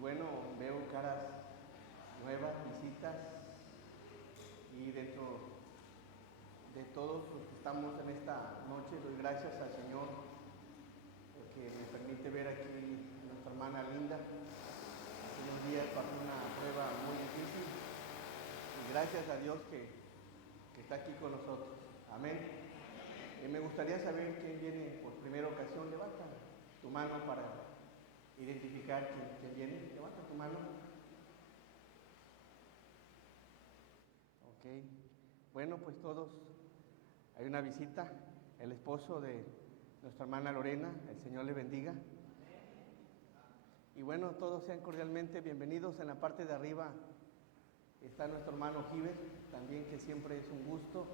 bueno, veo caras nuevas, visitas, y dentro de todos los que estamos en esta noche, doy gracias al Señor porque me permite ver aquí a nuestra hermana Linda. Hace unos días pasó una prueba muy difícil y gracias a Dios que está aquí con nosotros. Amén. Me gustaría saber quién viene por primera ocasión. Levanta tu mano para identificar quién viene. Levanta tu mano. Ok. Bueno, pues todos, hay una visita. El esposo de nuestra hermana Lorena, el Señor le bendiga. Y bueno, todos sean cordialmente bienvenidos. En la parte de arriba está nuestro hermano Giver, también, que siempre es un gusto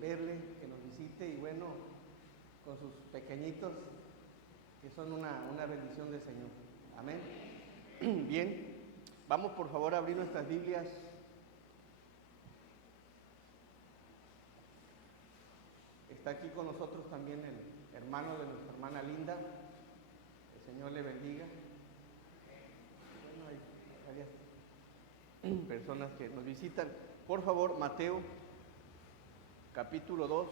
verle, que nos visite, y bueno, con sus pequeñitos, que son una bendición del Señor. Amén. Bien, vamos por favor a abrir nuestras Biblias. Está aquí con nosotros también el hermano de nuestra hermana Linda. El Señor le bendiga. Bueno, hay varias personas que nos visitan. Por favor, Mateo, capítulo 2.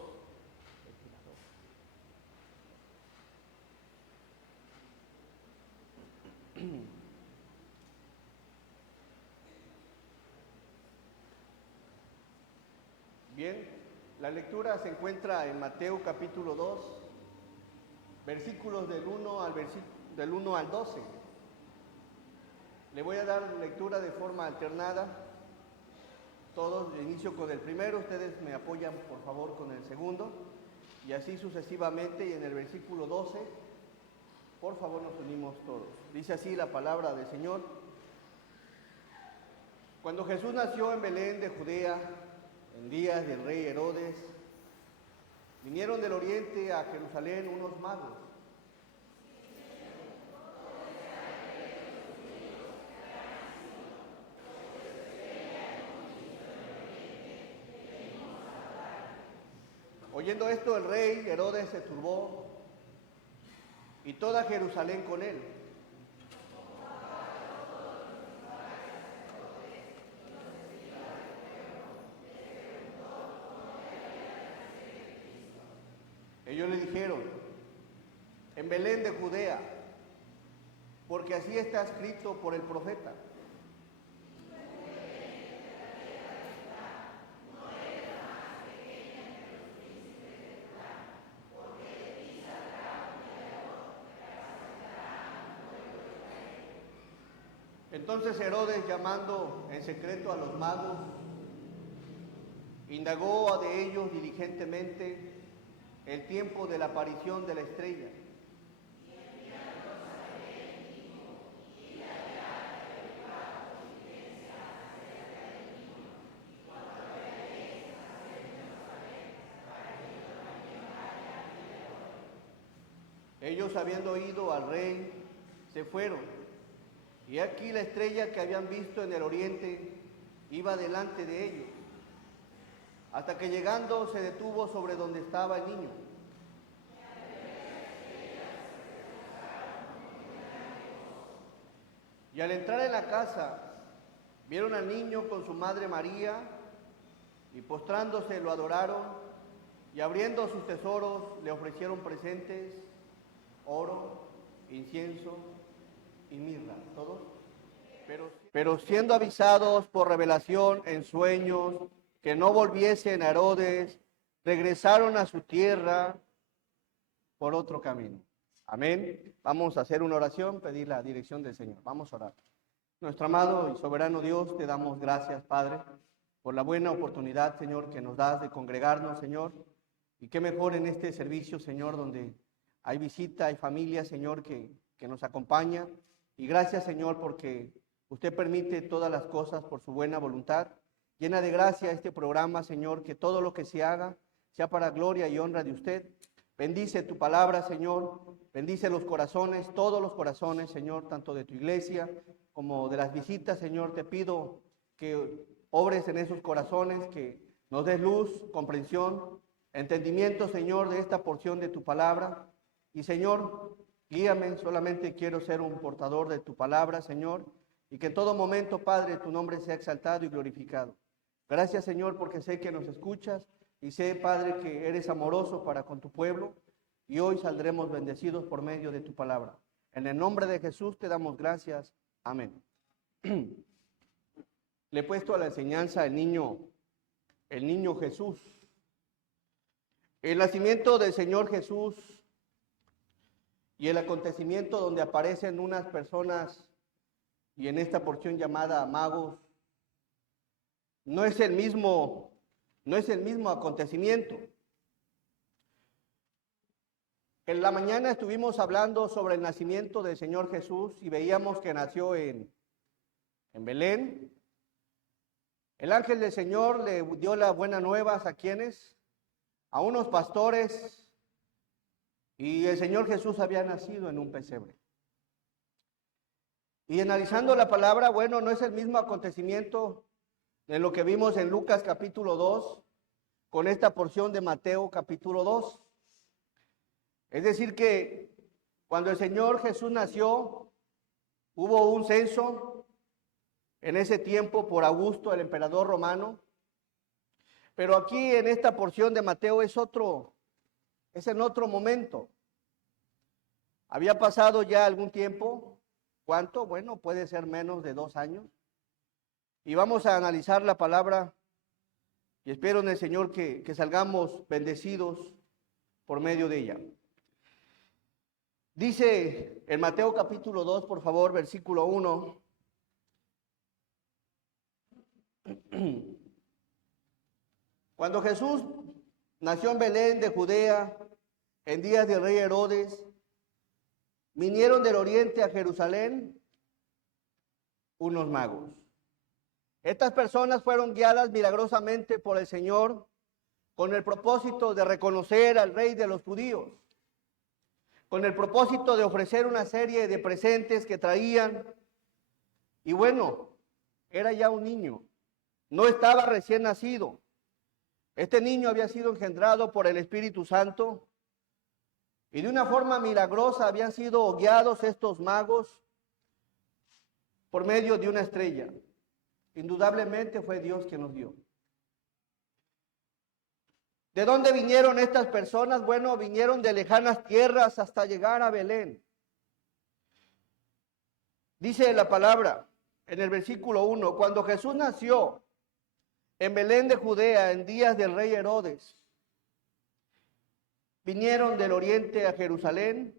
Bien, la lectura se encuentra en Mateo capítulo 2, versículos del 1 al 12. Le voy a dar lectura de forma alternada. Todos, inicio con el primero, ustedes me apoyan por favor con el segundo, y así sucesivamente, y en el versículo 12, por favor nos unimos todos. Dice así la palabra del Señor. Cuando Jesús nació en Belén de Judea, en días del rey Herodes, vinieron del oriente a Jerusalén unos magos. Oyendo esto, el rey Herodes se turbó, y toda Jerusalén con él. Ellos le dijeron: en Belén de Judea, porque así está escrito por el profeta. Entonces Herodes, llamando en secreto a los magos, indagó de ellos diligentemente el tiempo de la aparición de la estrella. Ellos, habiendo ido al rey, se fueron, y aquí la estrella que habían visto en el oriente iba delante de ellos, hasta que llegando se detuvo sobre donde estaba el niño. Y al entrar en la casa, vieron al niño con su madre María, y postrándose lo adoraron, y abriendo sus tesoros le ofrecieron presentes: oro, incienso y mirra. ¿Todos? Pero siendo avisados por revelación en sueños que no volviesen a Herodes, regresaron a su tierra por otro camino. Amén. Vamos a hacer una oración, pedir la dirección del Señor. Vamos a orar. Nuestro amado y soberano Dios, te damos gracias, Padre, por la buena oportunidad, Señor, que nos das de congregarnos, Señor. Y qué mejor en este servicio, Señor, donde hay visita, hay familia, Señor, que nos acompaña. Y gracias, Señor, porque usted permite todas las cosas por su buena voluntad. Llena de gracia este programa, Señor, que todo lo que se haga sea para gloria y honra de usted. Bendice tu palabra, Señor. Bendice los corazones, todos los corazones, Señor, tanto de tu iglesia como de las visitas, Señor. Te pido que obres en esos corazones, que nos des luz, comprensión, entendimiento, Señor, de esta porción de tu palabra. Y, Señor, Guíame, solamente quiero ser un portador de tu palabra, Señor, y que en todo momento, Padre, tu nombre sea exaltado y glorificado. Gracias, Señor, porque sé que nos escuchas y sé, Padre, que eres amoroso para con tu pueblo y hoy saldremos bendecidos por medio de tu palabra. En el nombre de Jesús te damos gracias. Amén. Le he puesto a la enseñanza el niño Jesús. El nacimiento del Señor Jesús y el acontecimiento donde aparecen unas personas y en esta porción llamada magos, no es el mismo acontecimiento. En la mañana estuvimos hablando sobre el nacimiento del Señor Jesús y veíamos que nació en Belén. El ángel del Señor le dio las buenas nuevas a quienes, a unos pastores, y el Señor Jesús había nacido en un pesebre. Y analizando la palabra, bueno, no es el mismo acontecimiento de lo que vimos en Lucas capítulo 2, con esta porción de Mateo capítulo 2. Es decir que cuando el Señor Jesús nació, hubo un censo en ese tiempo por Augusto, el emperador romano. Pero aquí en esta porción de Mateo es en otro momento. Había pasado ya algún tiempo. ¿Cuánto? Bueno, puede ser menos de 2 años. Y vamos a analizar la palabra y espero en el Señor que salgamos bendecidos por medio de ella. Dice en Mateo capítulo 2, por favor, versículo 1. Cuando Jesús nació en Belén de Judea, en días del rey Herodes, vinieron del oriente a Jerusalén unos magos. Estas personas fueron guiadas milagrosamente por el Señor con el propósito de reconocer al rey de los judíos, con el propósito de ofrecer una serie de presentes que traían. Y bueno, era ya un niño, no estaba recién nacido. Este niño había sido engendrado por el Espíritu Santo y de una forma milagrosa habían sido guiados estos magos por medio de una estrella. Indudablemente fue Dios quien los dio. ¿De dónde vinieron estas personas? Bueno, vinieron de lejanas tierras hasta llegar a Belén. Dice la palabra en el versículo 1, cuando Jesús nació en Belén de Judea en días del rey Herodes, vinieron del oriente a Jerusalén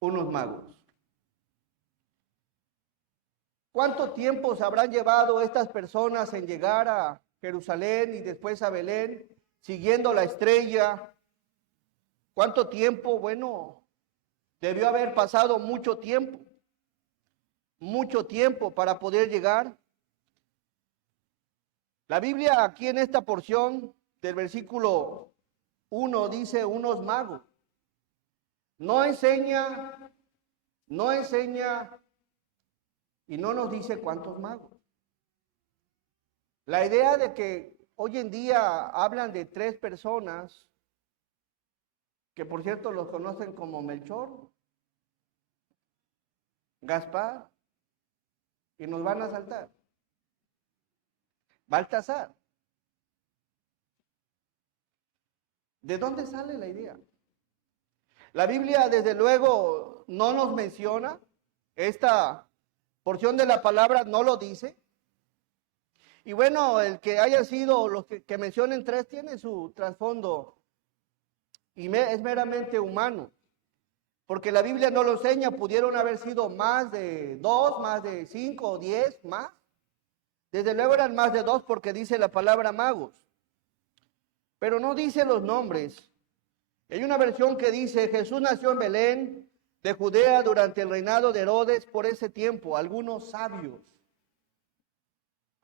unos magos. ¿Cuánto tiempo se habrán llevado estas personas en llegar a Jerusalén y después a Belén, siguiendo la estrella? ¿Cuánto tiempo? Bueno, debió haber pasado mucho tiempo para poder llegar. La Biblia aquí en esta porción del versículo 1 dice unos magos. No enseña y no nos dice cuántos magos. La idea de que hoy en día hablan de 3 personas, que por cierto los conocen como Melchor, Gaspar, y nos van a asaltar. Baltasar. ¿De dónde sale la idea? La Biblia desde luego no nos menciona, esta porción de la palabra no lo dice. Y bueno, el que haya sido, los que mencionen 3 tiene su trasfondo y es meramente humano. Porque la Biblia no lo enseña, pudieron haber sido más de 2, más de 5 o 10, más. Desde luego eran más de 2 porque dice la palabra magos. Pero no dice los nombres. Hay una versión que dice, Jesús nació en Belén de Judea durante el reinado de Herodes por ese tiempo, algunos sabios.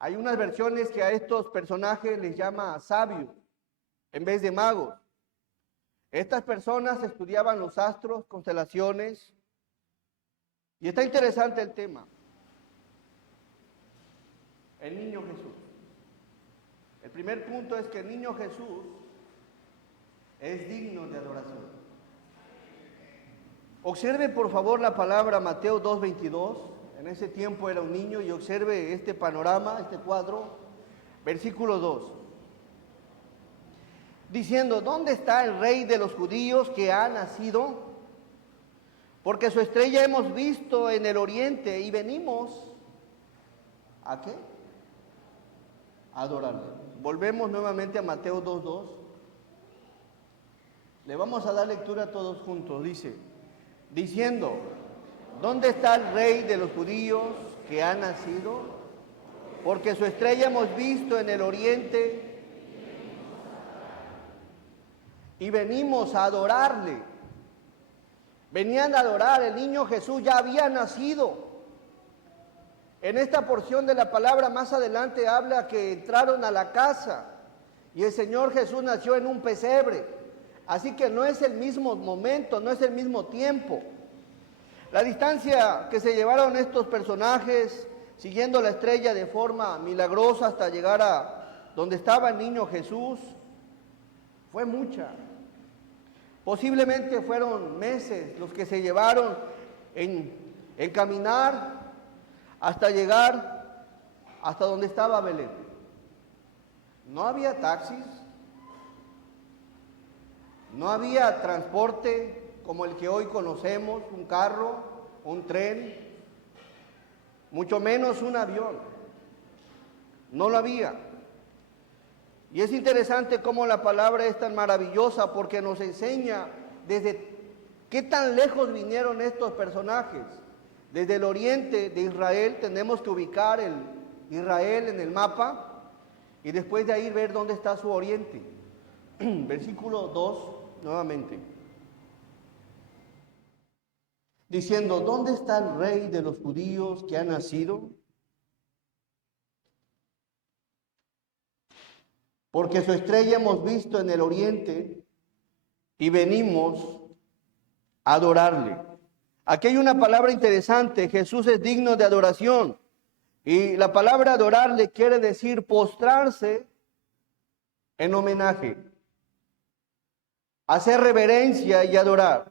Hay unas versiones que a estos personajes les llama sabios en vez de magos. Estas personas estudiaban los astros, constelaciones, y está interesante el tema. El niño Jesús. El primer punto es que el niño Jesús es digno de adoración. Observe por favor la palabra Mateo 2:22. En ese tiempo era un niño y observe este panorama, este cuadro. Versículo 2. Diciendo, ¿dónde está el rey de los judíos que ha nacido? Porque su estrella hemos visto en el oriente y venimos, ¿a qué? A adorarle. Volvemos nuevamente a Mateo 2:2. Le vamos a dar lectura todos juntos. Dice, diciendo, ¿dónde está el rey de los judíos que ha nacido? Porque su estrella hemos visto en el oriente y venimos a adorarle. Venían a adorar, el niño Jesús ya había nacido. En esta porción de la palabra más adelante habla que entraron a la casa y el Señor Jesús nació en un pesebre. Así que no es el mismo momento, no es el mismo tiempo. La distancia que se llevaron estos personajes siguiendo la estrella de forma milagrosa hasta llegar a donde estaba el niño Jesús fue mucha. Posiblemente fueron meses los que se llevaron en caminar hasta llegar hasta donde estaba Belén. No había taxis, no había transporte como el que hoy conocemos, un carro, un tren, mucho menos un avión. No lo había. Y es interesante cómo la palabra es tan maravillosa porque nos enseña desde qué tan lejos vinieron estos personajes. Desde el oriente de Israel tenemos que ubicar el Israel en el mapa y después de ahí ver dónde está su oriente. Versículo 2 nuevamente. Diciendo, ¿dónde está el rey de los judíos que ha nacido? Porque su estrella hemos visto en el oriente y venimos a adorarle. Aquí hay una palabra interesante, Jesús es digno de adoración. Y la palabra adorarle quiere decir postrarse en homenaje, hacer reverencia y adorar.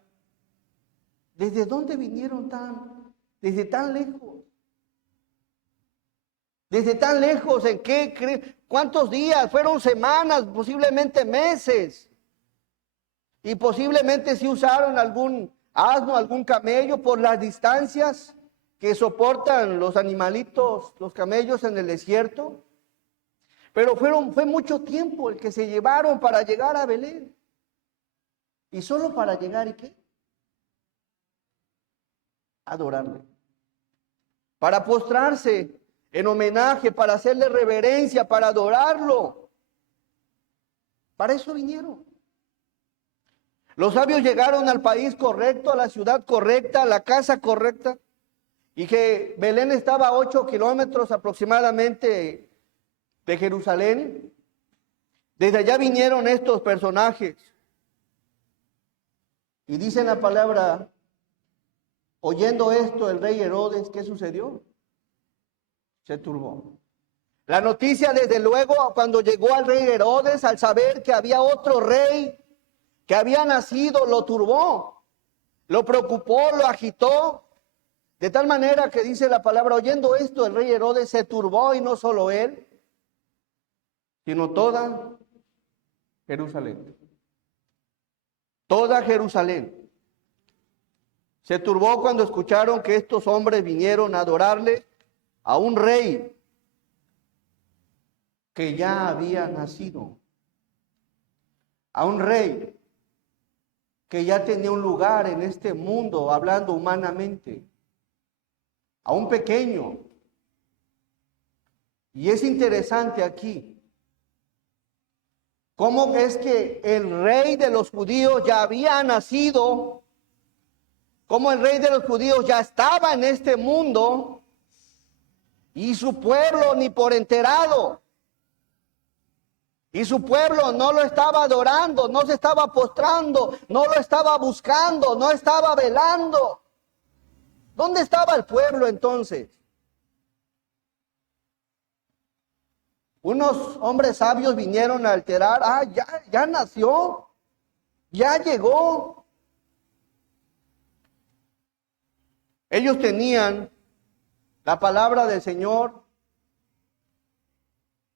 ¿Desde dónde vinieron desde tan lejos? Desde tan lejos, ¿en qué? ¿Cuántos días? Fueron semanas, posiblemente meses. Y posiblemente sí usaron algún asno, algún camello por las distancias que soportan los animalitos, los camellos en el desierto. Pero fue mucho tiempo el que se llevaron para llegar a Belén. Y solo para llegar, ¿y qué? Adorarle. Para postrarse en homenaje, para hacerle reverencia, para adorarlo. Para eso vinieron. Los sabios llegaron al país correcto, a la ciudad correcta, a la casa correcta, y que Belén estaba a 8 kilómetros aproximadamente de Jerusalén. Desde allá vinieron estos personajes. Y dice la palabra, oyendo esto el rey Herodes, ¿qué sucedió? Se turbó. La noticia, desde luego, cuando llegó al rey Herodes, al saber que había otro rey que había nacido, lo turbó, lo preocupó, lo agitó, de tal manera que dice la palabra, oyendo esto, el rey Herodes se turbó, y no solo él, sino toda Jerusalén. Toda Jerusalén se turbó cuando escucharon que estos hombres vinieron a adorarle a un rey que ya había nacido, a un rey que ya tenía un lugar en este mundo, hablando humanamente, a un pequeño. Y es interesante aquí cómo es que el rey de los judíos ya había nacido, cómo el rey de los judíos ya estaba en este mundo y su pueblo ni por enterado. Y su pueblo no lo estaba adorando, no se estaba postrando, no lo estaba buscando, no estaba velando. ¿Dónde estaba el pueblo entonces? Unos hombres sabios vinieron a alterar, ya nació, ya llegó. Ellos tenían la palabra del Señor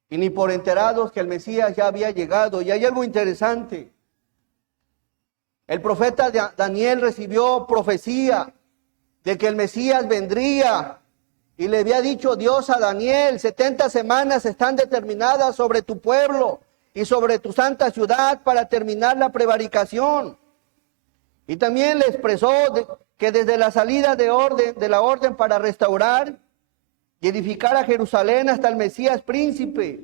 y ni por enterados que el Mesías ya había llegado. Y hay algo interesante. El profeta Daniel recibió profecía de que el Mesías vendría. Y le había dicho Dios a Daniel, 70 semanas están determinadas sobre tu pueblo y sobre tu santa ciudad para terminar la prevaricación. Y también le expresó que desde la salida de la orden para restaurar y edificar a Jerusalén hasta el Mesías príncipe,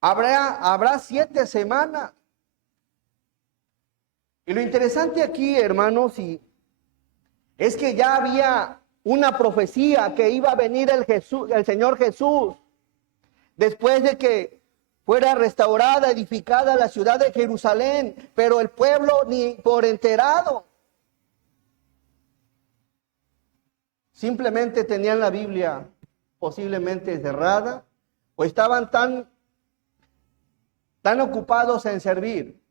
habrá 7 semanas. Y lo interesante aquí, hermanos, es que ya había una profecía que iba a venir el Señor Jesús después de que fuera restaurada, edificada la ciudad de Jerusalén, pero el pueblo ni por enterado. Simplemente tenían la Biblia posiblemente cerrada o estaban tan ocupados en servir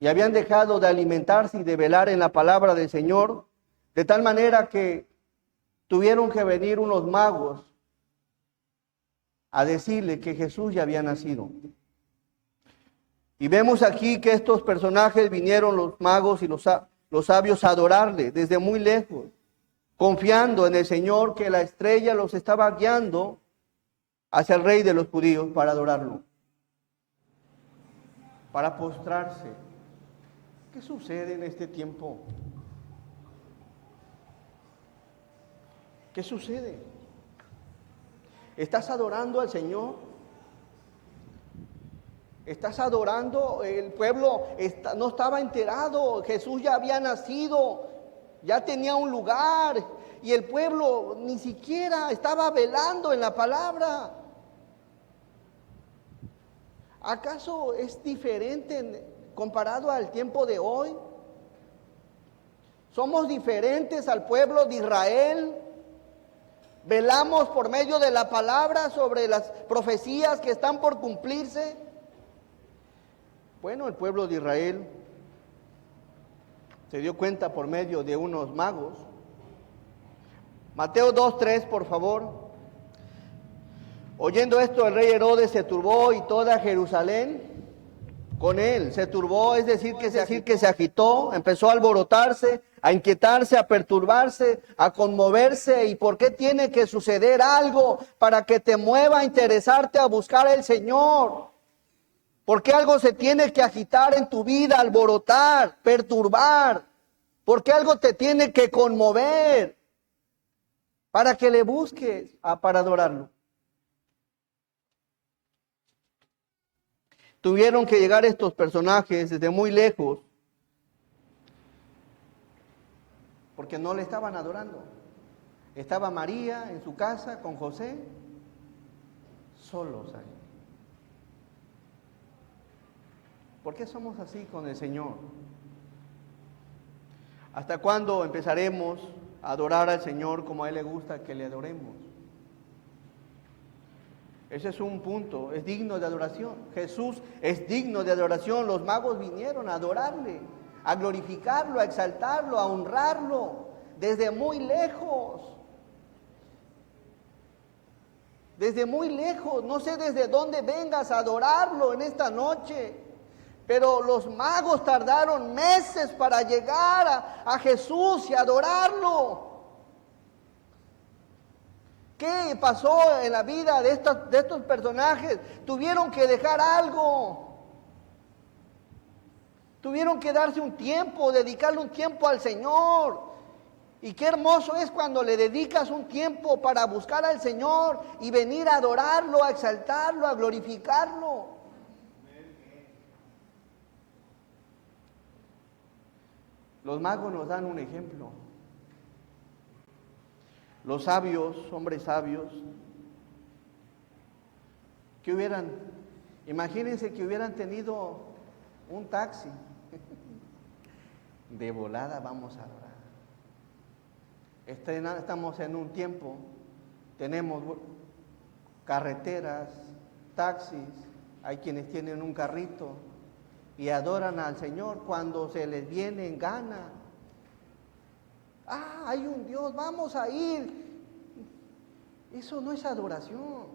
y habían dejado de alimentarse y de velar en la palabra del Señor, de tal manera que tuvieron que venir unos magos a decirle que Jesús ya había nacido. Y vemos aquí que estos personajes vinieron, los magos y los sabios, a adorarle desde muy lejos, confiando en el Señor, que la estrella los estaba guiando hacia el Rey de los judíos para adorarlo, para postrarse. ¿Qué sucede en este tiempo? ¿Qué sucede? ¿Estás adorando al Señor? ¿Estás adorando? El pueblo no estaba enterado. Jesús ya había nacido, ya tenía un lugar, y el pueblo ni siquiera estaba velando en la palabra. ¿Acaso es diferente comparado al tiempo de hoy? ¿Somos diferentes al pueblo de Israel? ¿Velamos por medio de la palabra sobre las profecías que están por cumplirse? Bueno, el pueblo de Israel se dio cuenta por medio de unos magos. Mateo 2:3, por favor. Oyendo esto, el rey Herodes se turbó y toda Jerusalén con él. Se turbó, es decir, que se agitó, empezó a alborotarse, a inquietarse, a perturbarse, a conmoverse. ¿Y por qué tiene que suceder algo para que te mueva a interesarte a buscar al Señor? ¿Por qué algo se tiene que agitar en tu vida, alborotar, perturbar? ¿Por qué algo te tiene que conmover para que le busques para adorarlo? Tuvieron que llegar estos personajes desde muy lejos porque no le estaban adorando. Estaba María en su casa con José, solos ahí. ¿Por qué somos así con el Señor? ¿Hasta cuándo empezaremos a adorar al Señor como a Él le gusta que le adoremos? Ese es un punto, es digno de adoración. Jesús es digno de adoración. Los magos vinieron a adorarle, a glorificarlo, a exaltarlo, a honrarlo, desde muy lejos. Desde muy lejos, no sé desde dónde vengas a adorarlo en esta noche, pero los magos tardaron meses para llegar a Jesús y adorarlo. ¿Qué pasó en la vida de estos personajes? Tuvieron que dejar algo. Tuvieron que darse un tiempo, dedicarle un tiempo al Señor. Y qué hermoso es cuando le dedicas un tiempo para buscar al Señor y venir a adorarlo, a exaltarlo, a glorificarlo. Los magos nos dan un ejemplo. Los sabios, hombres sabios, imagínense que hubieran tenido un taxi. De volada vamos a adorar. Estamos en un tiempo, tenemos carreteras, taxis, hay quienes tienen un carrito y adoran al Señor cuando se les viene en gana. hay un Dios, vamos a ir. Eso no es adoración.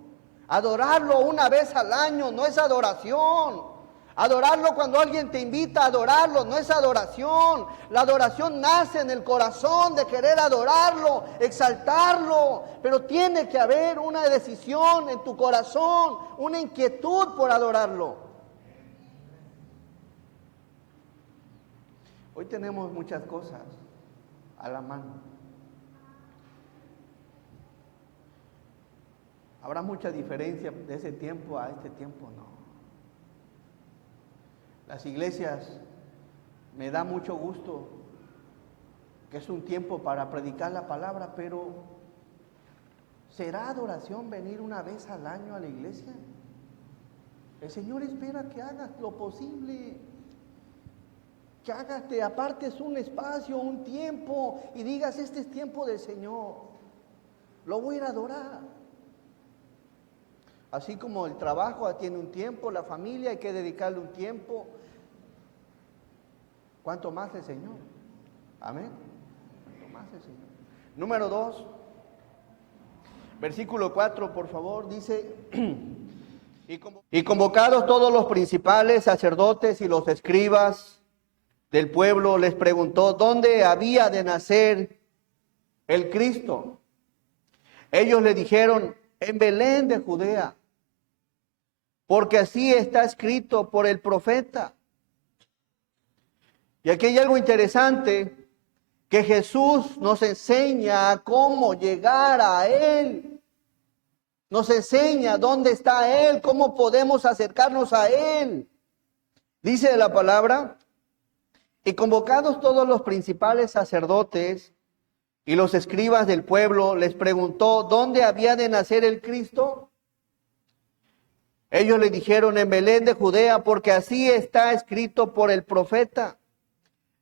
Adorarlo una vez al año no es adoración. Adorarlo cuando alguien te invita a adorarlo no es adoración. La adoración nace en el corazón de querer adorarlo, exaltarlo. Pero tiene que haber una decisión en tu corazón, una inquietud por adorarlo. Hoy tenemos muchas cosas a la mano. ¿Habrá mucha diferencia de ese tiempo a este tiempo? No. Las iglesias, me da mucho gusto que es un tiempo para predicar la palabra, pero ¿será adoración venir una vez al año a la iglesia? El Señor espera que hagas lo posible, que hagas, te apartes un espacio, un tiempo y digas, este es tiempo del Señor, lo voy a ir a adorar. Así como el trabajo tiene un tiempo, la familia hay que dedicarle un tiempo. ¿Cuánto más el Señor? Amén. ¿Cuánto más el Señor? Número 2, versículo 4, por favor, dice, y convocados todos los principales sacerdotes y los escribas del pueblo, les preguntó dónde había de nacer el Cristo. Ellos le dijeron, en Belén de Judea, porque así está escrito por el profeta. Y aquí hay algo interesante, que Jesús nos enseña cómo llegar a Él. Nos enseña dónde está Él, cómo podemos acercarnos a Él. Dice la palabra, y convocados todos los principales sacerdotes y los escribas del pueblo, les preguntó, ¿dónde había de nacer el Cristo? Ellos le dijeron, en Belén de Judea, porque así está escrito por el profeta.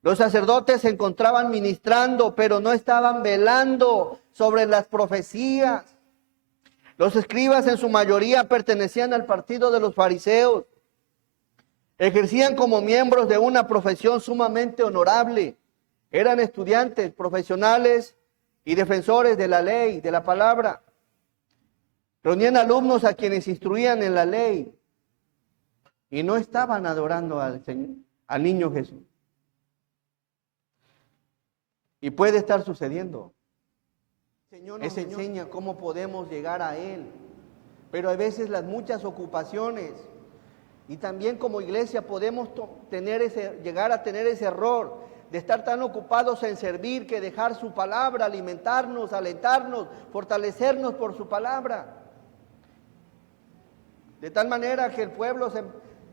Los sacerdotes se encontraban ministrando, pero no estaban velando sobre las profecías. Los escribas en su mayoría pertenecían al partido de los fariseos. Ejercían como miembros de una profesión sumamente honorable. Eran estudiantes, profesionales y defensores de la ley, de la palabra. Reunían alumnos a quienes instruían en la ley y no estaban adorando al Señor, al niño Jesús. Y puede estar sucediendo. El Señor nos enseña cómo podemos llegar a Él, pero a veces las muchas ocupaciones y también como iglesia podemos llegar a tener ese error de estar tan ocupados en servir que dejar su palabra, alimentarnos, alentarnos, fortalecernos por su palabra. De tal manera que el pueblo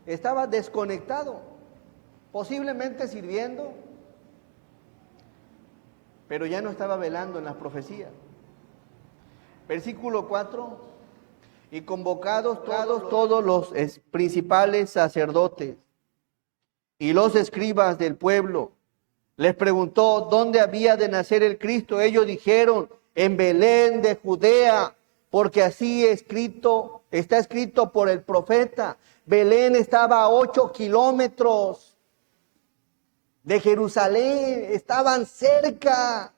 estaba desconectado, posiblemente sirviendo, pero ya no estaba velando en las profecías. Versículo 4, y convocados todos los principales sacerdotes y los escribas del pueblo, les preguntó dónde había de nacer el Cristo. Ellos dijeron, en Belén de Judea, porque así está escrito por el profeta. Belén estaba a 8 kilómetros de Jerusalén, estaban cerca,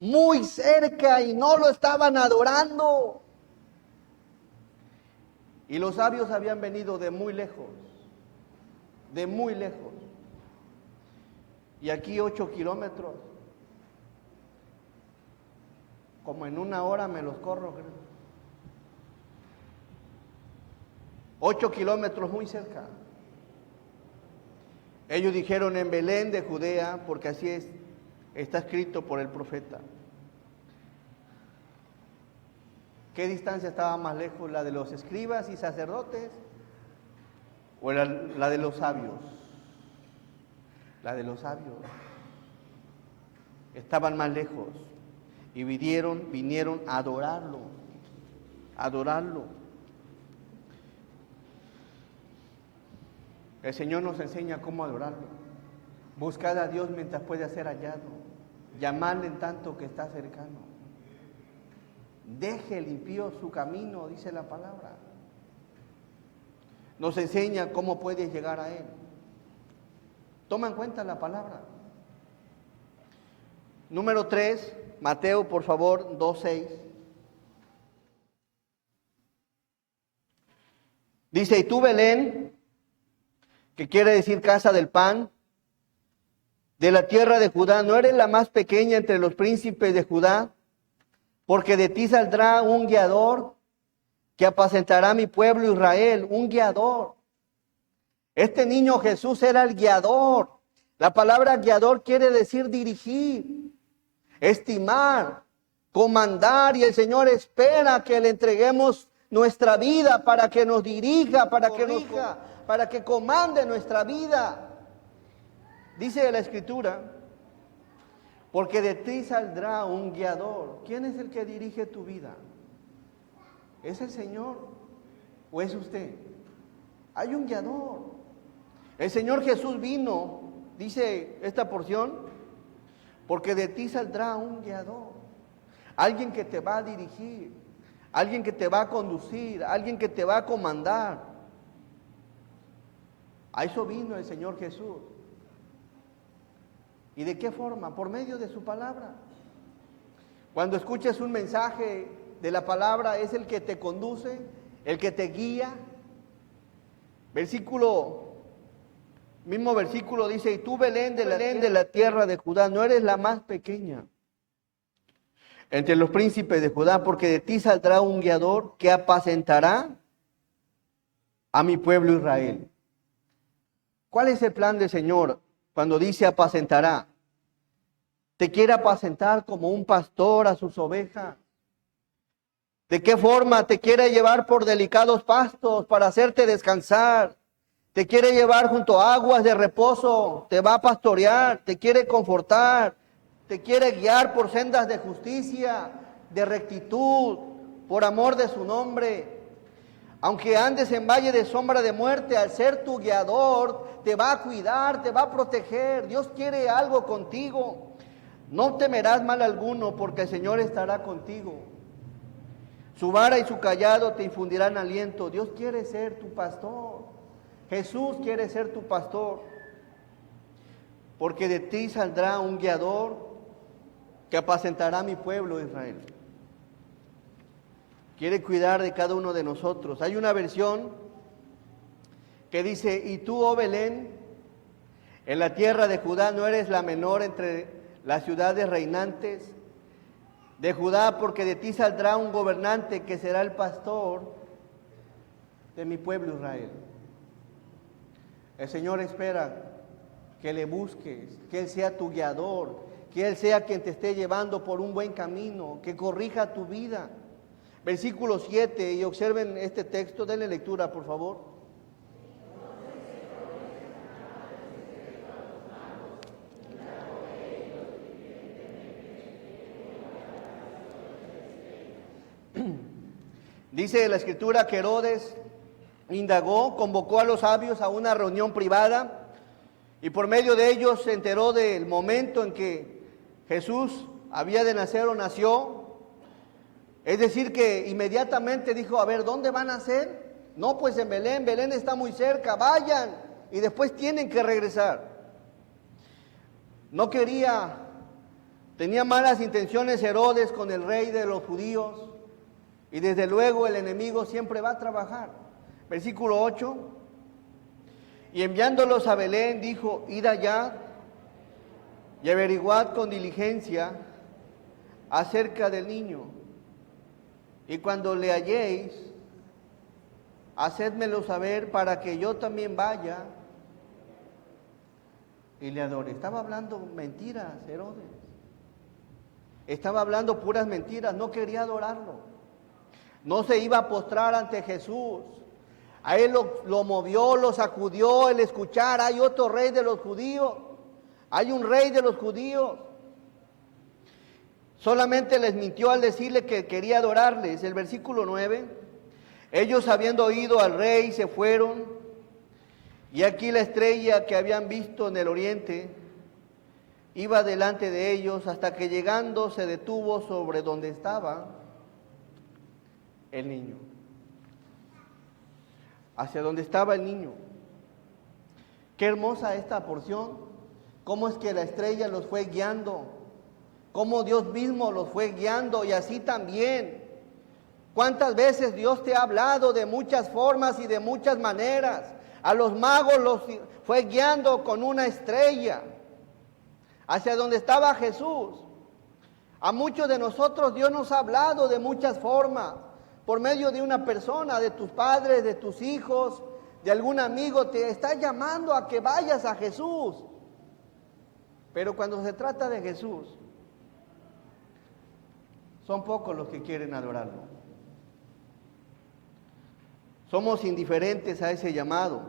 muy cerca, y no lo estaban adorando. Y los sabios habían venido de muy lejos, de muy lejos. Y aquí 8 kilómetros, como en 1 hora me los corro, creo. 8 kilómetros muy cerca. Ellos dijeron en Belén de Judea, porque así está escrito por el profeta. ¿Qué distancia estaba más lejos? ¿La de los escribas y sacerdotes o la de los sabios? La de los sabios. Estaban más lejos y vinieron a adorarlo, El Señor nos enseña cómo adorarlo. Buscad a Dios mientras puede ser hallado. Llamadle en tanto que está cercano. Deje el impío su camino, dice la palabra. Nos enseña cómo puedes llegar a Él. Toma en cuenta la palabra. Número 3, Mateo, por favor, 2:6. Dice, y tú, Belén, que quiere decir casa del pan, de la tierra de Judá, no eres la más pequeña entre los príncipes de Judá, porque de ti saldrá un guiador que apacentará a mi pueblo Israel, un guiador. Este niño Jesús era el guiador. La palabra guiador quiere decir dirigir, estimar, comandar, y el Señor espera que le entreguemos nuestra vida para que nos dirija, para que comande nuestra vida. Dice la Escritura, porque de ti saldrá un guiador. ¿Quién es el que dirige tu vida? ¿Es el Señor o es usted? Hay un guiador. El Señor Jesús vino, dice esta porción, porque de ti saldrá un guiador. Alguien que te va a dirigir, alguien que te va a conducir, alguien que te va a comandar. A eso vino el Señor Jesús. ¿Y de qué forma? Por medio de su palabra. Cuando escuches un mensaje de la palabra, es el que te conduce, el que te guía. Mismo versículo dice, y tú, Belén, de la tierra de Judá, no eres la más pequeña entre los príncipes de Judá, porque de ti saldrá un guiador que apacentará a mi pueblo Israel. ¿Cuál es el plan del Señor cuando dice apacentará? Te quiere apacentar como un pastor a sus ovejas. ¿De qué forma? Te quiere llevar por delicados pastos para hacerte descansar. Te quiere llevar junto a aguas de reposo. Te va a pastorear, te quiere confortar. Te quiere guiar por sendas de justicia, de rectitud, por amor de su nombre. Aunque andes en valle de sombra de muerte, al ser tu guiador, te va a cuidar, te va a proteger. Dios quiere algo contigo. No temerás mal alguno, porque el Señor estará contigo. Su vara y su callado te infundirán aliento. Dios quiere ser tu pastor. Jesús quiere ser tu pastor. Porque de ti saldrá un guiador que apacentará a mi pueblo Israel. Quiere cuidar de cada uno de nosotros. Hay una versión que dice, y tú, oh Belén, en la tierra de Judá no eres la menor entre las ciudades reinantes de Judá, porque de ti saldrá un gobernante que será el pastor de mi pueblo Israel. El Señor espera que le busques, que Él sea tu guiador, que Él sea quien te esté llevando por un buen camino, que corrija tu vida. Versículo 7, y observen este texto, denle lectura por favor. Dice la Escritura que Herodes indagó, convocó a los sabios a una reunión privada y por medio de ellos se enteró del momento en que Jesús había de nacer o nació. Es decir, que inmediatamente dijo, a ver, ¿dónde van a nacer? No, pues en Belén, Belén está muy cerca, vayan y después tienen que regresar. No quería, tenía malas intenciones Herodes con el rey de los judíos. Y desde luego el enemigo siempre va a trabajar. Versículo 8. Y enviándolos a Belén, dijo, id allá y averiguad con diligencia acerca del niño. Y cuando le halléis, hacédmelo saber para que yo también vaya y le adore. Estaba hablando mentiras, Herodes. Estaba hablando puras mentiras, no quería adorarlo. No se iba a postrar ante Jesús. A él lo movió, lo sacudió el escuchar, hay otro rey de los judíos. Hay un rey de los judíos. Solamente les mintió al decirle que quería adorarles. El versículo 9. Ellos habiendo oído al rey se fueron. Y aquí la estrella que habían visto en el oriente iba delante de ellos hasta que llegando se detuvo sobre donde estaba el niño. Hacia donde estaba el niño. Qué hermosa esta porción. Cómo es que la estrella los fue guiando. cómo Dios mismo los fue guiando, y así también. ¿Cuántas veces Dios te ha hablado de muchas formas y de muchas maneras? A los magos los fue guiando con una estrella hacia donde estaba Jesús. A muchos de nosotros Dios nos ha hablado de muchas formas, por medio de una persona, de tus padres, de tus hijos, de algún amigo. Te está llamando a que vayas a Jesús. Pero cuando se trata de Jesús, son pocos los que quieren adorarlo. Somos indiferentes a ese llamado.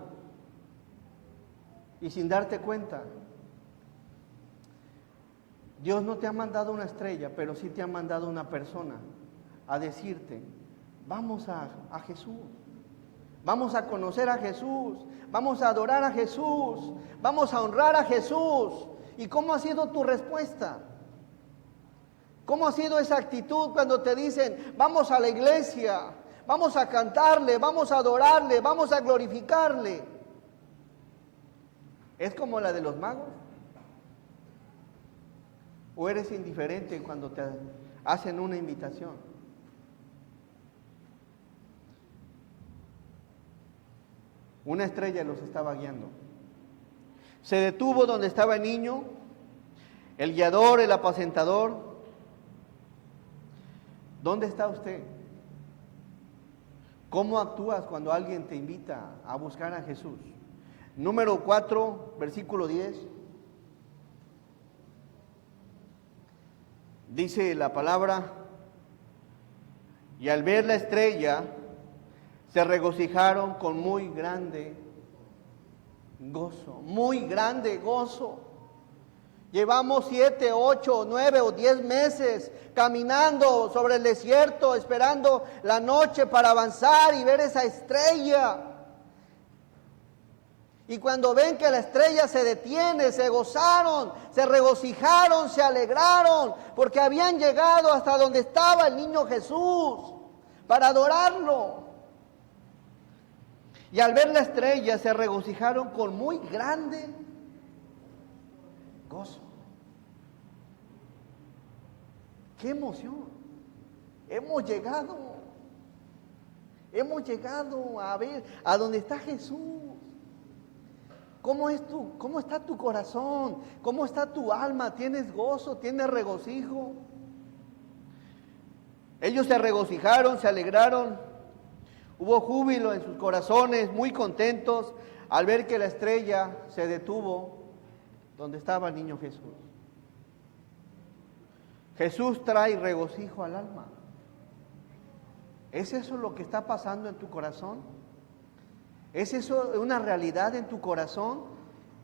Y sin darte cuenta, Dios no te ha mandado una estrella, pero sí te ha mandado una persona a decirte: vamos a Jesús, vamos a conocer a Jesús, vamos a adorar a Jesús, vamos a honrar a Jesús. ¿Y cómo ha sido tu respuesta? ¿Cómo ha sido esa actitud cuando te dicen: vamos a la iglesia, vamos a cantarle, vamos a adorarle, vamos a glorificarle? ¿Es como la de los magos? ¿O eres indiferente cuando te hacen una invitación? Una estrella los estaba guiando. Se detuvo donde estaba el niño, el guiador, el apacentador. ¿Dónde está usted? ¿Cómo actúas cuando alguien te invita a buscar a Jesús? Número 4, versículo 10. Dice la palabra: y al ver la estrella, se regocijaron con muy grande gozo, muy grande gozo. Llevamos 7, 8, 9 o 10 meses caminando sobre el desierto, esperando la noche para avanzar y ver esa estrella. Y cuando ven que la estrella se detiene, se gozaron, se regocijaron, se alegraron, porque habían llegado hasta donde estaba el niño Jesús para adorarlo. Y al ver la estrella se regocijaron con muy grande gozo. ¡Qué emoción! Hemos llegado a ver a donde está Jesús. ¿Cómo está tu corazón? ¿Cómo está tu alma? ¿Tienes gozo? ¿Tienes regocijo? Ellos se regocijaron, se alegraron. Hubo júbilo en sus corazones, muy contentos al ver que la estrella se detuvo donde estaba el niño Jesús. Jesús trae regocijo al alma. ¿Es eso lo que está pasando en tu corazón? ¿Es eso una realidad en tu corazón?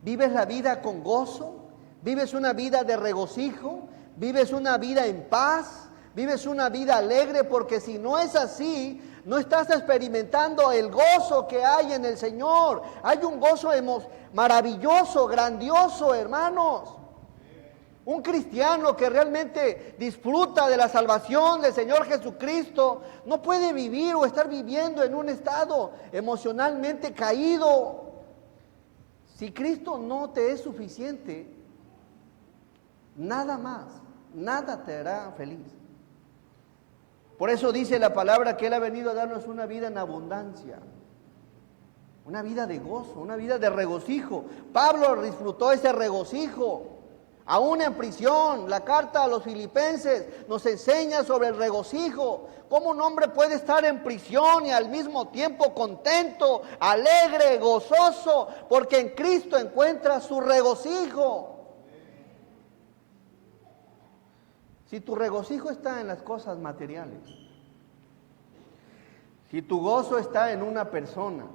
¿Vives la vida con gozo? ¿Vives una vida de regocijo? ¿Vives una vida en paz? ¿Vives una vida alegre? Porque si no es así, no estás experimentando el gozo que hay en el Señor. Hay un gozo maravilloso, grandioso, hermanos. Un cristiano que realmente disfruta de la salvación del Señor Jesucristo no puede vivir o estar viviendo en un estado emocionalmente caído. Si Cristo no te es suficiente, nada más, nada te hará feliz. Por eso dice la palabra que Él ha venido a darnos una vida en abundancia, una vida de gozo, una vida de regocijo. Pablo disfrutó ese regocijo. Aún en prisión, la carta a los filipenses nos enseña sobre el regocijo. ¿Cómo un hombre puede estar en prisión y al mismo tiempo contento, alegre, gozoso? Porque en Cristo encuentra su regocijo. Si tu regocijo está en las cosas materiales, si tu gozo está en una persona,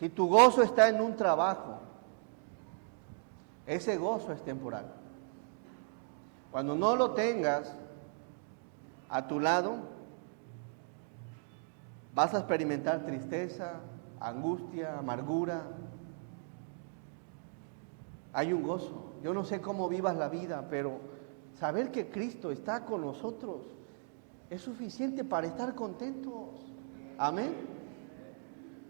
si tu gozo está en un trabajo, ese gozo es temporal. Cuando no lo tengas a tu lado, vas a experimentar tristeza, angustia, amargura. Hay un gozo. Yo no sé cómo vivas la vida, pero saber que Cristo está con nosotros es suficiente para estar contentos. Amén.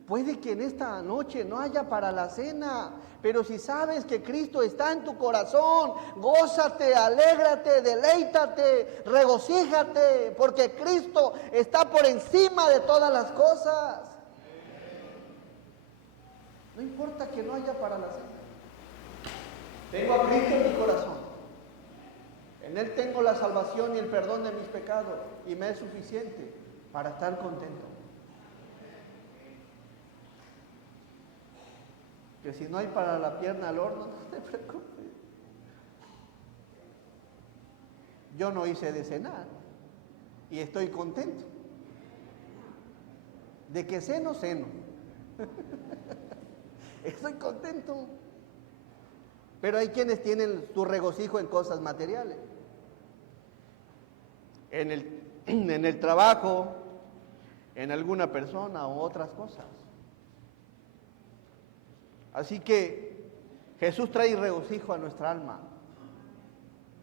Puede que en esta noche no haya para la cena, pero si sabes que Cristo está en tu corazón, gózate, alégrate, deleítate, regocíjate, porque Cristo está por encima de todas las cosas. No importa que no haya para la cena. Tengo a Cristo en mi corazón. En Él tengo la salvación y el perdón de mis pecados, y me es suficiente para estar contento. Que si no hay para la pierna al horno, no te preocupes. Yo no hice de cenar y estoy contento. De que ceno, ceno. Estoy contento. Pero hay quienes tienen su regocijo en cosas materiales. En el trabajo, en alguna persona o otras cosas. Así que Jesús trae regocijo a nuestra alma.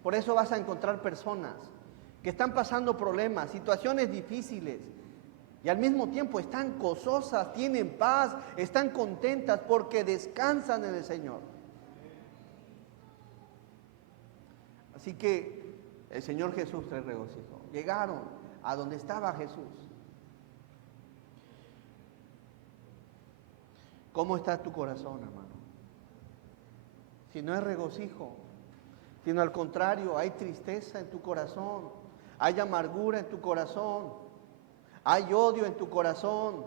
Por eso vas a encontrar personas que están pasando problemas, situaciones difíciles, y al mismo tiempo están gozosas, tienen paz, están contentas porque descansan en el Señor. Así que el Señor Jesús trae regocijo. Llegaron a donde estaba Jesús. ¿Cómo está tu corazón, hermano? Si no es regocijo, sino al contrario, hay tristeza en tu corazón, hay amargura en tu corazón, hay odio en tu corazón,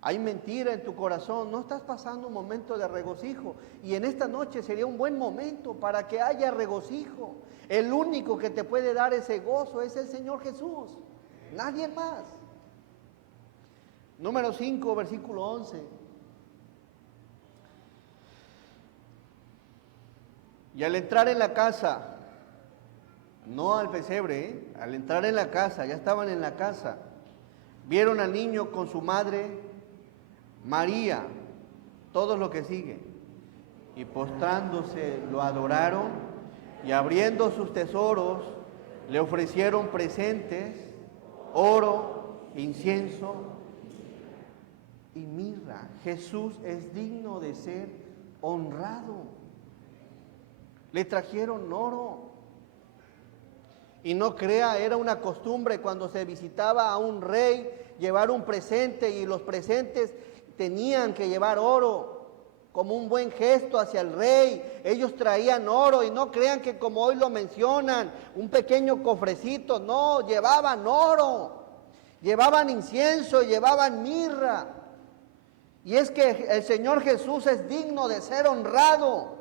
hay mentira en tu corazón, no estás pasando un momento de regocijo. Y en esta noche sería un buen momento para que haya regocijo. El único que te puede dar ese gozo es el Señor Jesús, nadie más. Número 5, versículo 11. Y al entrar en la casa, no al pesebre, al entrar en la casa, ya estaban en la casa, vieron al niño con su madre María, todo lo que sigue, y postrándose lo adoraron, y abriendo sus tesoros le ofrecieron presentes, oro, incienso y mirra. Jesús es digno de ser honrado. Le trajeron oro. Y no crea, era una costumbre cuando se visitaba a un rey llevar un presente, y los presentes tenían que llevar oro como un buen gesto hacia el rey. Ellos traían oro, y no crean que como hoy lo mencionan, un pequeño cofrecito, no, llevaban oro, llevaban incienso, llevaban mirra. Y es que el Señor Jesús es digno de ser honrado.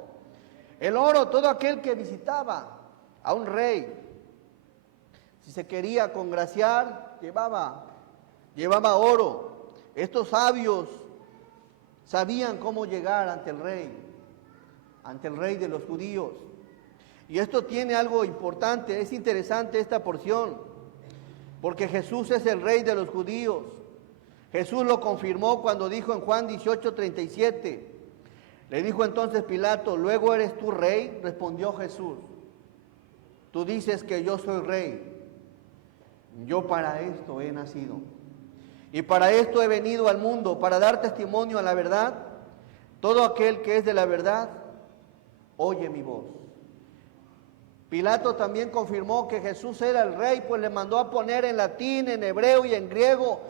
El oro, todo aquel que visitaba a un rey, si se quería congraciar, llevaba oro. Estos sabios sabían cómo llegar ante el rey de los judíos. Y esto tiene algo importante, es interesante esta porción, porque Jesús es el rey de los judíos. Jesús lo confirmó cuando dijo en Juan 18:37, le dijo entonces Pilato, ¿luego eres tú rey? Respondió Jesús, tú dices que yo soy rey. Yo para esto he nacido, y para esto he venido al mundo, para dar testimonio a la verdad. Todo aquel que es de la verdad, oye mi voz. Pilato también confirmó que Jesús era el rey, pues le mandó a poner en latín, en hebreo y en griego,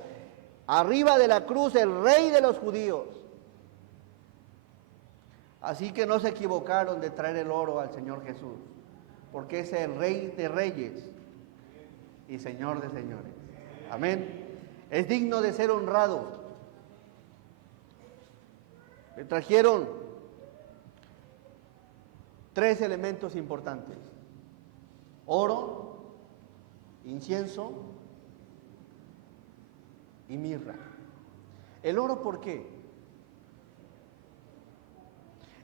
arriba de la cruz, el rey de los judíos. Así que no se equivocaron de traer el oro al Señor Jesús, porque es el Rey de Reyes y Señor de Señores. Amén. Es digno de ser honrado. Le trajeron 3 elementos importantes: oro, incienso y mirra. ¿El oro por qué?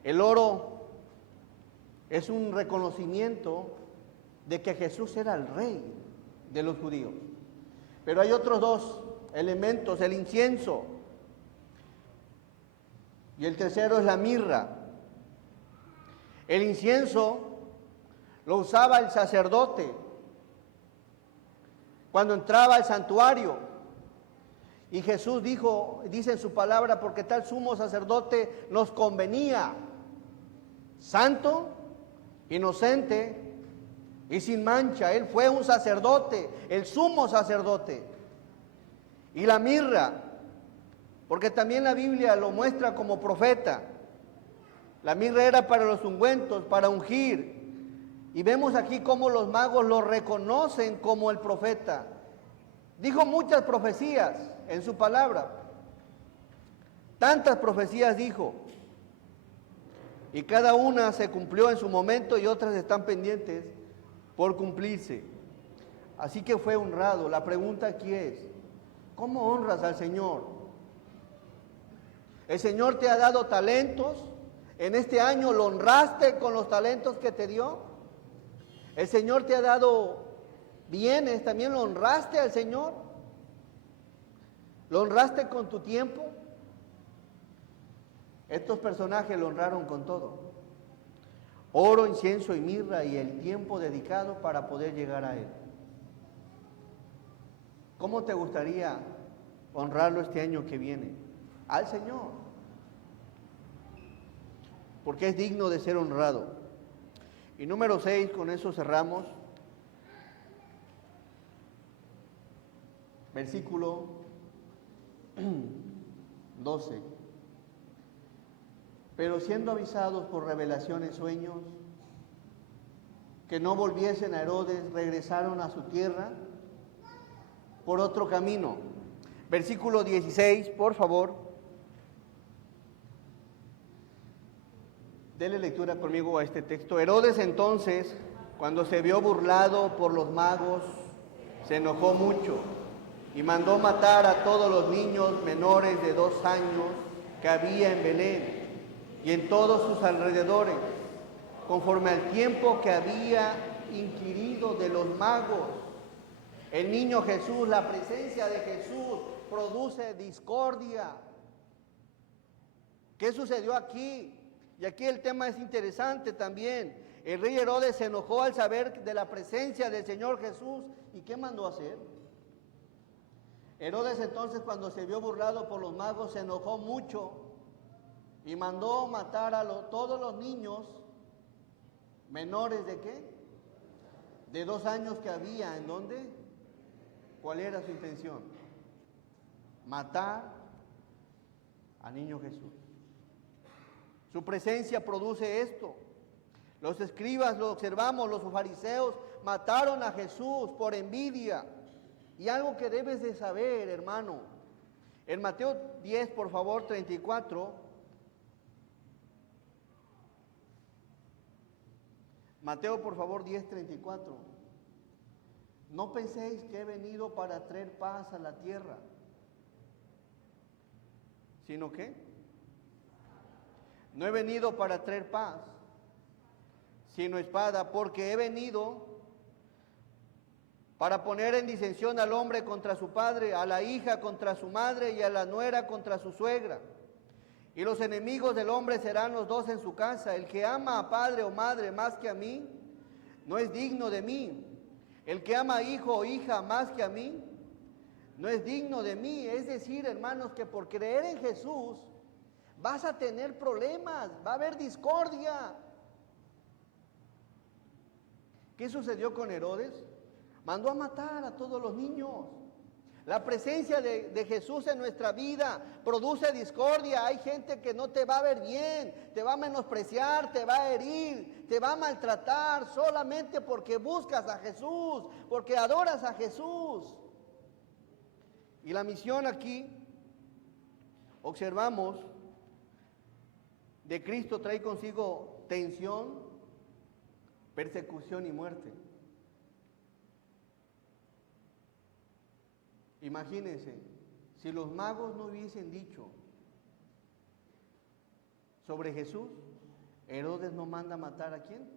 El oro es un reconocimiento de que Jesús era el rey de los judíos. Pero hay otros 2 elementos, el incienso, y el tercero es la mirra. El incienso lo usaba el sacerdote cuando entraba al santuario, Y Jesús dice en su palabra, porque tal sumo sacerdote nos convenía, santo, inocente y sin mancha. Él fue un sacerdote, el sumo sacerdote. Y la mirra, porque también la Biblia lo muestra como profeta. La mirra era para los ungüentos, para ungir. Y vemos aquí cómo los magos lo reconocen como el profeta. Dijo muchas profecías en su palabra. Tantas profecías dijo. Y cada una se cumplió en su momento y otras están pendientes por cumplirse. Así que fue honrado. La pregunta aquí es, ¿cómo honras al Señor? El Señor te ha dado talentos. En este año lo honraste con los talentos que te dio. El Señor te ha dado bienes, también lo honraste al Señor. ¿Lo honraste con tu tiempo? Estos personajes lo honraron con todo. Oro, incienso y mirra y el tiempo dedicado para poder llegar a Él. ¿Cómo te gustaría honrarlo este año que viene? Al Señor. Porque es digno de ser honrado. Y número 6, con eso cerramos. Versículo 12. Pero siendo avisados por revelaciones, sueños, que no volviesen a Herodes, regresaron a su tierra por otro camino. Versículo 16, por favor. Dele lectura conmigo a este texto. Herodes entonces, cuando se vio burlado por los magos, se enojó mucho y mandó matar a todos los niños menores de 2 años que había en Belén y en todos sus alrededores, conforme al tiempo que había inquirido de los magos. El niño Jesús, la presencia de Jesús produce discordia. ¿Qué sucedió aquí? Y aquí el tema es interesante también. El rey Herodes se enojó al saber de la presencia del Señor Jesús. ¿Y qué mandó hacer? Herodes entonces, cuando se vio burlado por los magos, se enojó mucho y mandó matar a todos los niños menores de ¿qué? De 2 años que había. ¿En dónde? ¿Cuál era su intención? Matar al niño Jesús. Su presencia produce esto. Los escribas lo observamos, los fariseos mataron a Jesús por envidia. Y algo que debes de saber, hermano, en Mateo 10, por favor, 34. Mateo, por favor, 10, 34. No penséis que he venido para traer paz a la tierra, sino que no he venido para traer paz, sino espada, porque he venido para poner en disensión al hombre contra su padre, a la hija contra su madre y a la nuera contra su suegra. Y los enemigos del hombre serán los 2 en su casa. El que ama a padre o madre más que a mí, no es digno de mí. El que ama a hijo o hija más que a mí, no es digno de mí. Es decir, hermanos, que por creer en Jesús vas a tener problemas, va a haber discordia. ¿Qué sucedió con Herodes? Mandó a matar a todos los niños. La presencia de Jesús en nuestra vida produce discordia. Hay gente que no te va a ver bien, te va a menospreciar, te va a herir, te va a maltratar solamente porque buscas a Jesús, porque adoras a Jesús. Y la misión aquí, observamos, de Cristo trae consigo tensión, persecución y muerte. Imagínense, si los magos no hubiesen dicho sobre Jesús, Herodes no manda matar ¿a quién?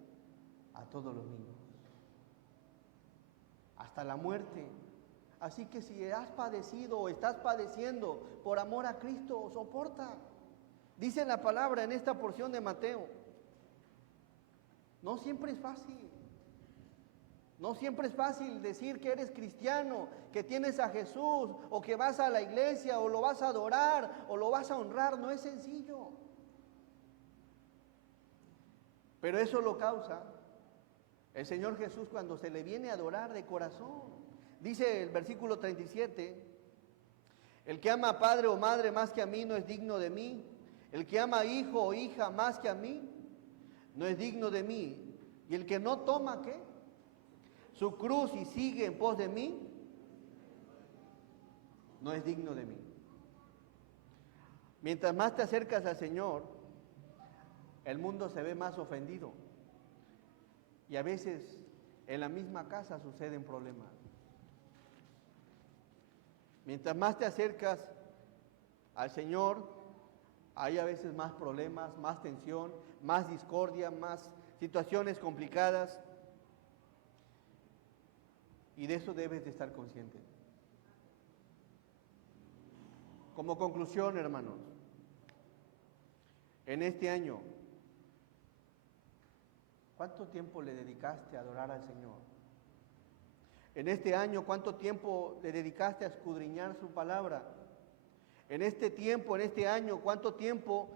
A todos los niños. Hasta la muerte. Así que si has padecido o estás padeciendo por amor a Cristo, soporta. Dice la palabra en esta porción de Mateo. No siempre es fácil. No siempre es fácil decir que eres cristiano, que tienes a Jesús, o que vas a la iglesia, o lo vas a adorar, o lo vas a honrar. No es sencillo. Pero eso lo causa el Señor Jesús cuando se le viene a adorar de corazón. Dice el versículo 37, el que ama a padre o madre más que a mí no es digno de mí. El que ama a hijo o hija más que a mí no es digno de mí. Y el que no toma, ¿qué? Su cruz y sigue en pos de mí, no es digno de mí. Mientras más te acercas al Señor, el mundo se ve más ofendido. Y a veces en la misma casa suceden problemas. Mientras más te acercas al Señor, hay a veces más problemas, más tensión, más discordia, más situaciones complicadas. Y de eso debes de estar consciente. Como conclusión, hermanos, en este año, ¿cuánto tiempo le dedicaste a adorar al Señor? En este año, ¿cuánto tiempo le dedicaste a escudriñar su palabra? En este tiempo, en este año, ¿cuánto tiempo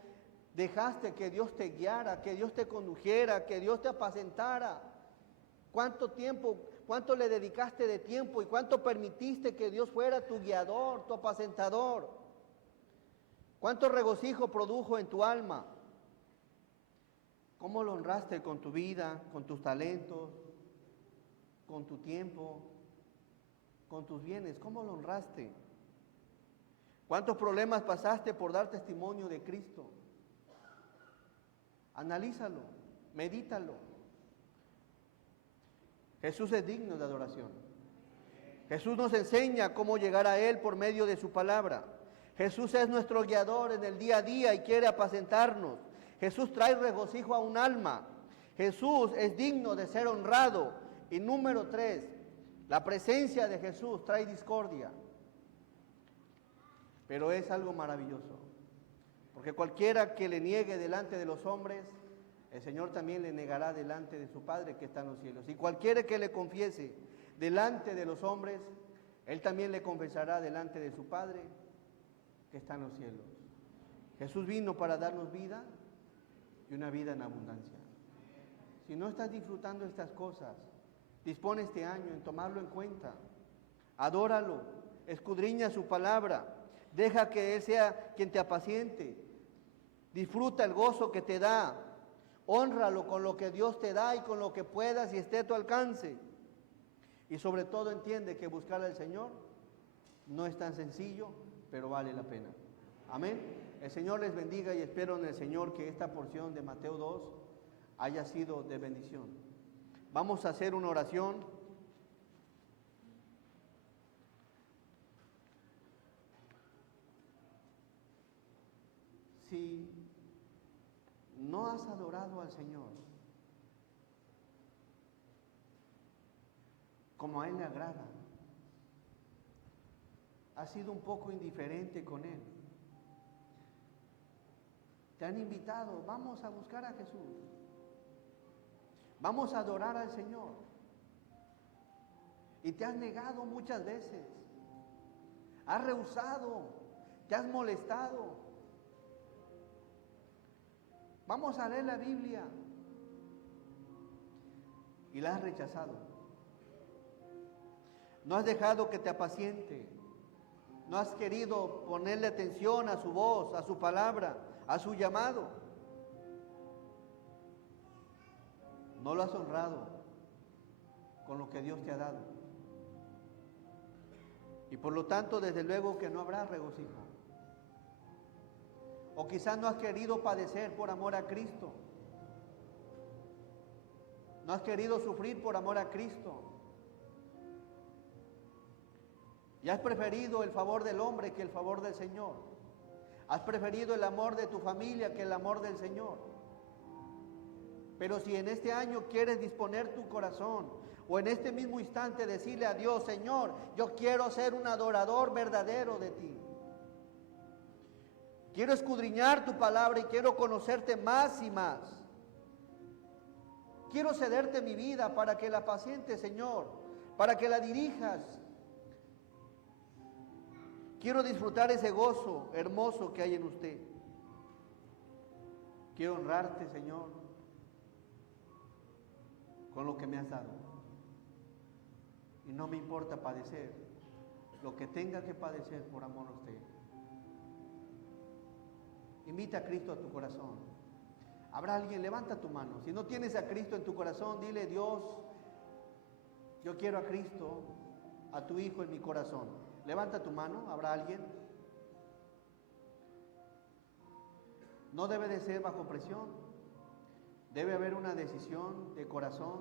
dejaste que Dios te guiara, que Dios te condujera, que Dios te apacentara? ¿Cuánto tiempo, cuánto le dedicaste de tiempo y cuánto permitiste que Dios fuera tu guiador, tu apacentador? ¿Cuánto regocijo produjo en tu alma? ¿Cómo lo honraste con tu vida, con tus talentos, con tu tiempo, con tus bienes? ¿Cómo lo honraste? ¿Cuántos problemas pasaste por dar testimonio de Cristo? Analízalo, medítalo. Jesús es digno de adoración. Jesús nos enseña cómo llegar a Él por medio de su palabra. Jesús es nuestro guiador en el día a día y quiere apacentarnos. Jesús trae regocijo a un alma. Jesús es digno de ser honrado. Y número 3, la presencia de Jesús trae discordia. Pero es algo maravilloso. Porque cualquiera que le niegue delante de los hombres, el Señor también le negará delante de su Padre que está en los cielos. Y cualquiera que le confiese delante de los hombres, Él también le confesará delante de su Padre que está en los cielos. Jesús vino para darnos vida y una vida en abundancia. Si no estás disfrutando estas cosas, dispone este año en tomarlo en cuenta. Adóralo, escudriña su palabra, deja que Él sea quien te apaciente. Disfruta el gozo que te da. Hónralo con lo que Dios te da y con lo que puedas y esté a tu alcance. Y sobre todo entiende que buscar al Señor no es tan sencillo, pero vale la pena. Amén. El Señor les bendiga y espero en el Señor que esta porción de Mateo 2 haya sido de bendición. Vamos a hacer una oración. Si no has adorado al Señor como a Él le agrada, has sido un poco indiferente con Él, te han invitado, vamos a buscar a Jesús, vamos a adorar al Señor, y te has negado muchas veces, has rehusado, te has molestado. Vamos a leer la Biblia y la has rechazado. No has dejado que te apaciente. No has querido ponerle atención a su voz, a su palabra, a su llamado. No lo has honrado con lo que Dios te ha dado. Y por lo tanto, desde luego que no habrá regocijo. O quizás no has querido padecer por amor a Cristo. No has querido sufrir por amor a Cristo. Y has preferido el favor del hombre que el favor del Señor. Has preferido el amor de tu familia que el amor del Señor. Pero si en este año quieres disponer tu corazón, o en este mismo instante decirle a Dios, Señor, yo quiero ser un adorador verdadero de ti. Quiero escudriñar tu palabra y quiero conocerte más y más. Quiero cederte mi vida para que la pacientes, Señor, para que la dirijas. Quiero disfrutar ese gozo hermoso que hay en usted. Quiero honrarte, Señor, con lo que me has dado. Y no me importa padecer lo que tenga que padecer por amor a usted. Invita a Cristo a tu corazón. Habrá alguien, levanta tu mano. Si no tienes a Cristo en tu corazón, dile: Dios, yo quiero a Cristo, a tu Hijo en mi corazón. Levanta tu mano. ¿Habrá alguien? No debe de ser bajo presión. Debe haber una decisión de corazón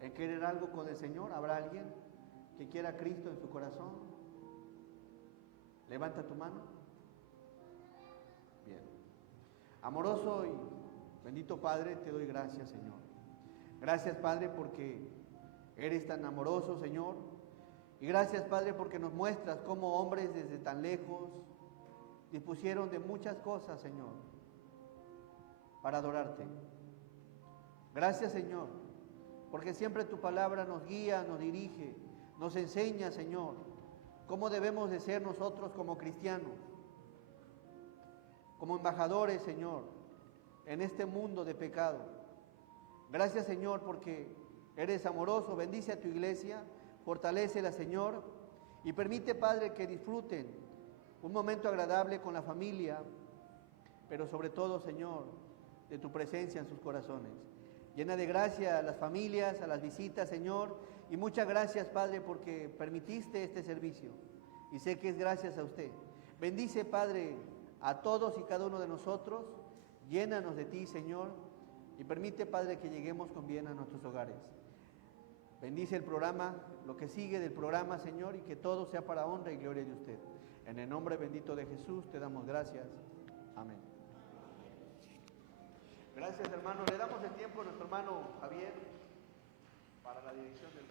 en querer algo con el Señor. ¿Habrá alguien que quiera a Cristo en su corazón? Levanta tu mano. Bien. Amoroso y bendito Padre, te doy gracias, Señor. Gracias, Padre, porque eres tan amoroso, Señor. Y gracias, Padre, porque nos muestras cómo hombres desde tan lejos dispusieron de muchas cosas, Señor, para adorarte. Gracias, Señor, porque siempre tu palabra nos guía, nos dirige, nos enseña, Señor, cómo debemos de ser nosotros como cristianos, como embajadores, Señor, en este mundo de pecado. Gracias, Señor, porque eres amoroso. Bendice a tu iglesia, fortalécela, Señor, y permite, Padre, que disfruten un momento agradable con la familia, pero sobre todo, Señor, de tu presencia en sus corazones. Llena de gracia a las familias, a las visitas, Señor, y muchas gracias, Padre, porque permitiste este servicio, y sé que es gracias a usted. Bendice, Padre, a todos y cada uno de nosotros. Llénanos de ti, Señor, y permite, Padre, que lleguemos con bien a nuestros hogares. Bendice el programa, lo que sigue del programa, Señor, y que todo sea para honra y gloria de usted. En el nombre bendito de Jesús te damos gracias. Amén. Gracias, hermano. Le damos el tiempo a nuestro hermano Javier para la dirección del